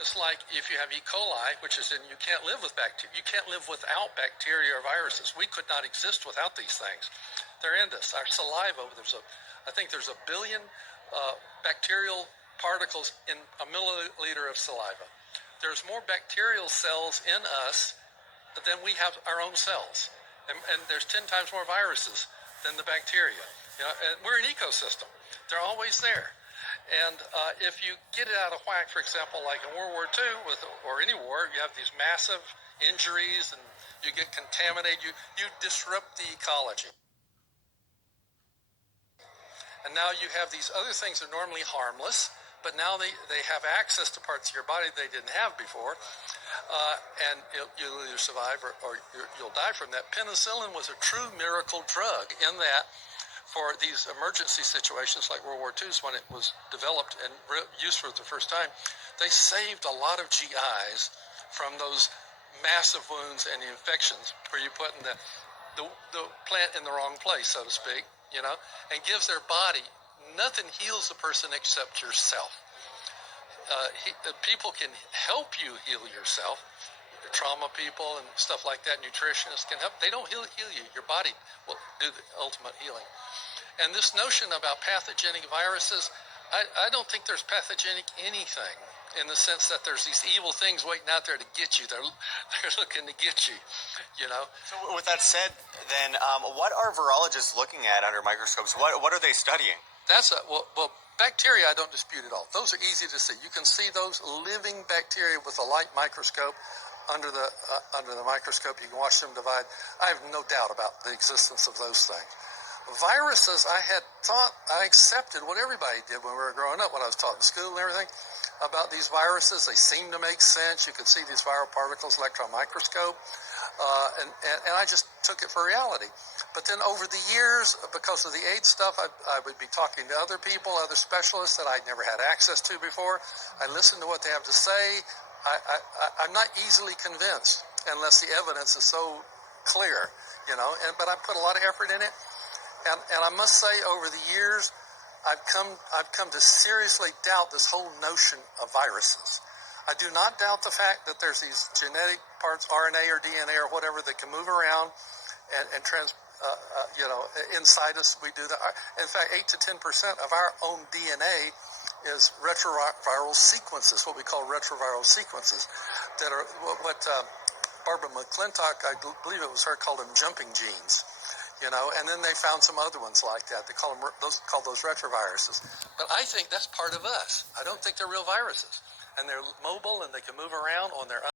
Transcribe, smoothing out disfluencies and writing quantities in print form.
It's like if you have E. coli, which is you can't live with bacteria. You can't live without bacteria or viruses. We could not exist without these things. They're in us. Our saliva, I think there's a billion bacterial particles in a milliliter of saliva. There's more bacterial cells in us than we have our own cells. And there's 10 times more viruses than the bacteria. And we're an ecosystem. They're always there. And if you get it out of whack, for example, like in World War II, or any war, you have these massive injuries and you get contaminated, you disrupt the ecology. And now you have these other things that are normally harmless, but now they have access to parts of your body they didn't have before, and you'll either survive or you'll die from that. Penicillin was a true miracle drug in that for these emergency situations like World War II, when it was developed and used for the first time, they saved a lot of GIs from those massive wounds and infections where you put the plant in the wrong place, so to speak, and gives their body, nothing heals the person except yourself. People can help you heal yourself. Trauma people and stuff like that, nutritionists can help. They don't heal you. Your body will do the ultimate healing. And this notion about pathogenic viruses, I don't think there's pathogenic anything in the sense that there's these evil things waiting out there to get you. They're looking to get you, So with that said, then what are virologists looking at under microscopes? What are they studying? Well, bacteria I don't dispute at all. Those are easy to see. You can see those living bacteria with a light microscope under the microscope. You can watch them divide. I have no doubt about the existence of those things. Viruses, I accepted what everybody did when we were growing up, when I was taught in school and everything about these viruses. They seemed to make sense. You could see these viral particles, electron microscope, and I just took it for reality. But then over the years, because of the AIDS stuff, I would be talking to other people, other specialists that I'd never had access to before. I listened to what they have to say. I'm not easily convinced unless the evidence is so clear, but I put a lot of effort in it. And I must say, over the years, I've come to seriously doubt this whole notion of viruses. I do not doubt the fact that there's these genetic parts, RNA or DNA or whatever, that can move around and inside us. We do that. In fact, 8 to 10% of our own DNA is retroviral sequences, what we call retroviral sequences, that are what Barbara McClintock, I believe it was her, called them jumping genes. And then they found some other ones like that. They call those retroviruses. But I think that's part of us. I don't think they're real viruses. And they're mobile and they can move around on their own.